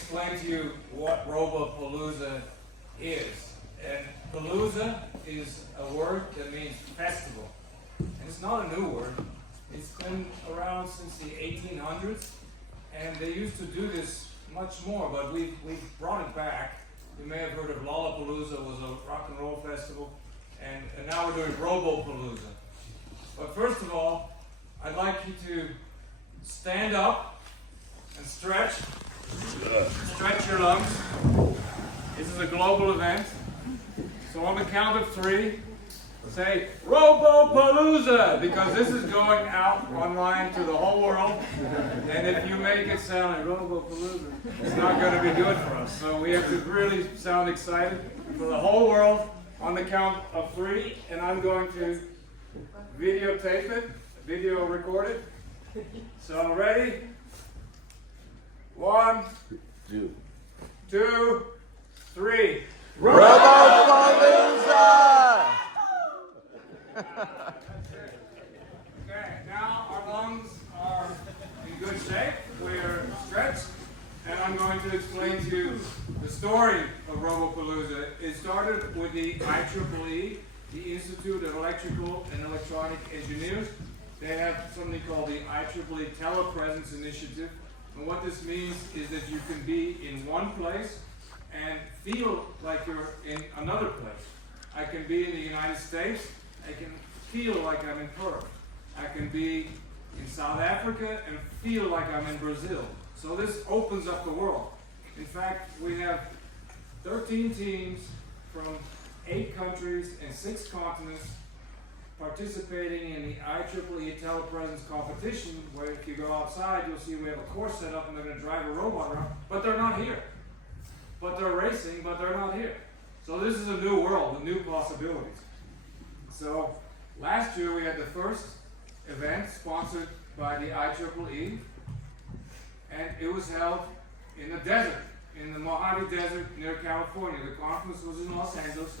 explain to you what Robopalooza is. And palooza is a word that means festival. And it's not a new word. It's been around since the 1800s. And they used to do this much more, but we've brought it back. You may have heard of Lollapalooza, was a rock and roll festival. And now we're doing Robopalooza. But first of all, I'd like you to stand up and stretch your lungs. This is a global event. So on the count of 3, say Robopalooza, because this is going out online to the whole world. And if you make it sound like Robopalooza, it's not going to be good for us. So we have to really sound excited for the whole world on the count of 3. And I'm going to videotape it, video record it. So ready? 1, 2, 3. Robopalooza! Okay, now our lungs are in good shape. We're stretched, and I'm going to explain to you the story of Robopalooza. It started with the IEEE, the Institute of Electrical and Electronic Engineers. They have something called the IEEE Telepresence Initiative. And what this means is that you can be in one place and feel like you're in another place. I can be in the United States, I can feel like I'm in Perth. I can be in South Africa and feel like I'm in Brazil. So this opens up the world. In fact, we have 13 teams from 8 countries and 6 continents participating in the IEEE Telepresence competition, where if you go outside, you'll see we have a course set up and they're going to drive a robot around, but they're not here. But they're racing, but they're not here. So this is a new world, a new possibilities. So last year we had the first event sponsored by the IEEE, and it was held in the desert, in the Mojave Desert near California. The conference was in Los Angeles,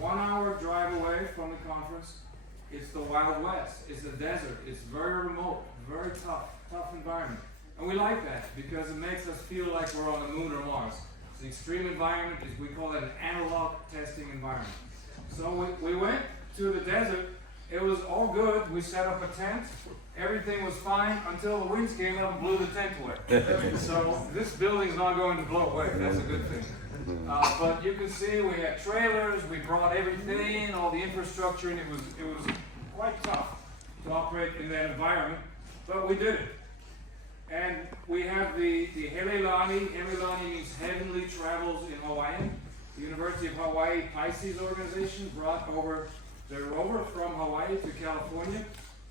1 hour drive away from the conference. It's the Wild West, it's the desert, it's very remote, very tough environment. And we like that because it makes us feel like we're on the moon or Mars. It's an extreme environment, we call it an analog testing environment. So we went to the desert, it was all good, we set up a tent, everything was fine until the winds came up and blew the tent away. So this building's not going to blow away, that's a good thing. But you can see we had trailers, we brought everything in, all the infrastructure, and it was quite tough to operate in that environment, but we did it. And we have the Helilani. Helilani means Heavenly Travels in Hawaiian. The University of Hawaii Pisces organization brought over their rover from Hawaii to California,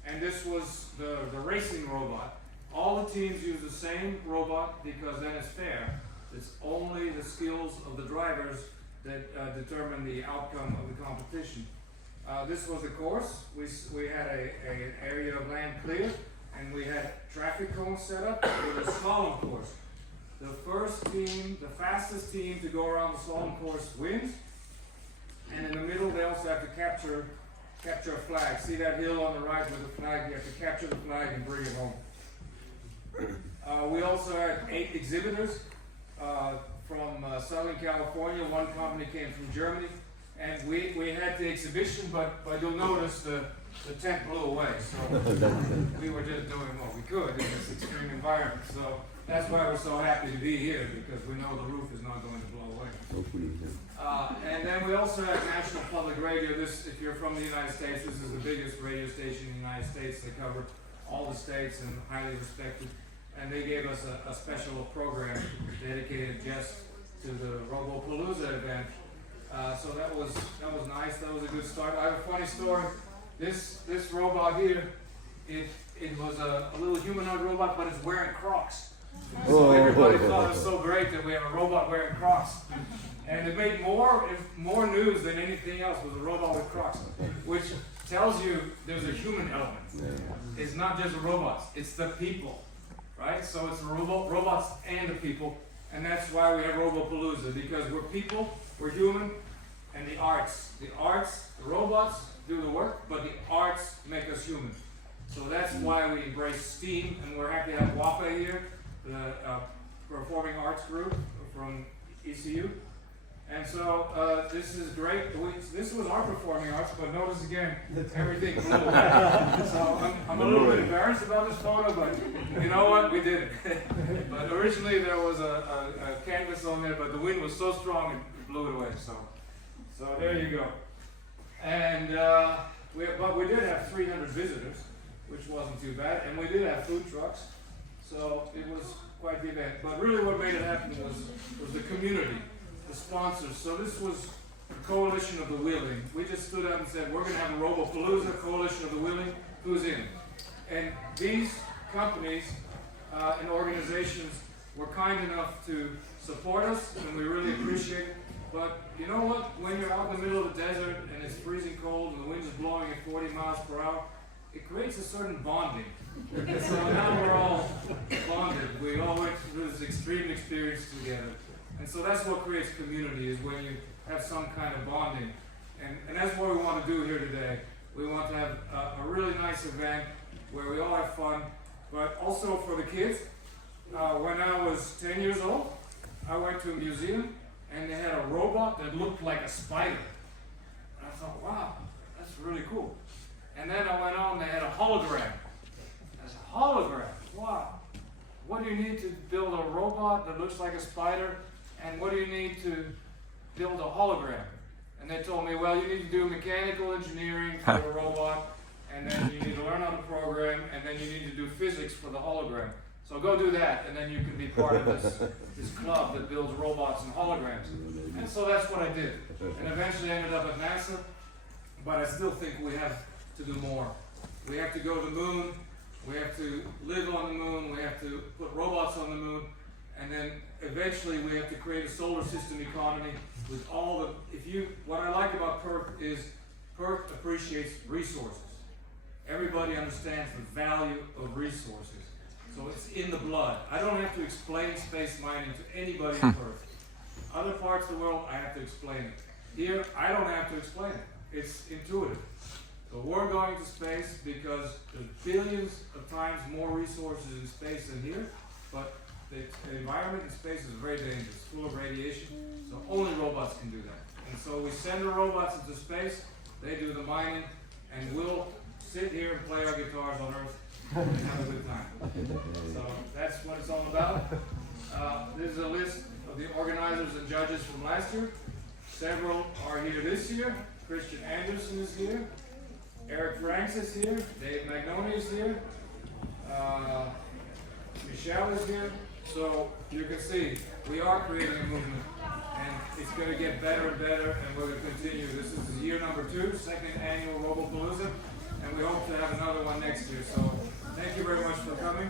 and this was the racing robot. All the teams use the same robot because then it's fair. It's only the skills of the drivers that determine the outcome of the competition. This was the course. We had an area of land clear, and we had traffic cones set up with a slalom course. The first team, the fastest team to go around the slalom course wins. And in the middle, they also have to capture a flag. See that hill on the right with the flag? You have to capture the flag and bring it home. We also had 8 exhibitors from Southern California. One company came from Germany. And we had the exhibition, but you'll notice the tent blew away. So we were just doing what we could in this extreme environment. So that's why we're so happy to be here, because we know the roof is not going to blow away. And then we also have National Public Radio. This, if you're from the United States, this is the biggest radio station in the United States. They cover all the states and highly respected. And they gave us a special program dedicated just to the Robopalooza event. So that was nice. That was a good start. I have a funny story. This robot here, it was a little humanoid robot, but it's wearing Crocs. So everybody thought it was so great that we have a robot wearing Crocs. And it made more news than anything else was a robot with Crocs, which tells you there's a human element. It's not just the robots, it's the people, right? So it's the robots and the people, and that's why we have Robopalooza, because we're people, we're human, and the arts, the robots do the work, but the arts make us human. So that's why we embrace STEAM, and we're happy to have WAPA here, the performing arts group from ECU. And so this is great. This was our performing arts, but notice again, everything blew away. So I'm a little bit embarrassed about this photo, but you know what? We did it. But originally there was a canvas on there, but the wind was so strong it blew it away. So there you go. And but we did have 300 visitors, which wasn't too bad, and we did have food trucks. So it was quite the event. But really what made it happen was the community, the sponsors. So this was the Coalition of the Willing. We just stood up and said, we're going to have a Robopalooza, Coalition of the Willing, who's in? And these companies and organizations were kind enough to support us, and we really appreciate it. But you know what? When you're out in the middle of the desert and it's freezing cold and the wind is blowing at 40 miles per hour, it creates a certain bonding. So now we're all bonded. We all went through this extreme experience together. And so that's what creates community, is when you have some kind of bonding. And that's what we want to do here today. We want to have a really nice event where we all have fun, but also for the kids. When I was 10 years old, I went to a museum and they had a robot that looked like a spider. And I thought, wow, that's really cool. And then I went on, they had a hologram. There's a hologram, wow. What do you need to build a robot that looks like a spider? And what do you need to build a hologram? And they told me, well, you need to do mechanical engineering for a robot, and then you need to learn how to program, and then you need to do physics for the hologram. So go do that, and then you can be part of this club that builds robots and holograms. And so that's what I did. And eventually I ended up at NASA, but I still think we have to do more. We have to go to the moon, we have to live on the moon, we have to put robots on the moon, and then eventually we have to create a solar system economy with all the, what I like about Perth is Perth appreciates resources. Everybody understands the value of resources. So it's in the blood. I don't have to explain space mining to anybody in Perth. Other parts of the world, I have to explain it. Here, I don't have to explain it. It's intuitive. So we're going to space because there's billions of times more resources in space than here, but the environment in space is very dangerous, full of radiation, so only robots can do that. And so we send the robots into space, they do the mining, and we'll sit here and play our guitars on Earth and have a good time. So that's what it's all about. This is a list of the organizers and judges from last year. Several are here this year. Christian Anderson is here. Eric Franks is here. Dave Magnoni is here. Michelle is here. So you can see we are creating a movement, and it's going to get better and better, and we're going to continue. This is year number 2, second annual Robopalooza, and we hope to have another one next year. So thank you very much for coming,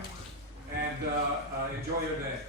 and enjoy your day.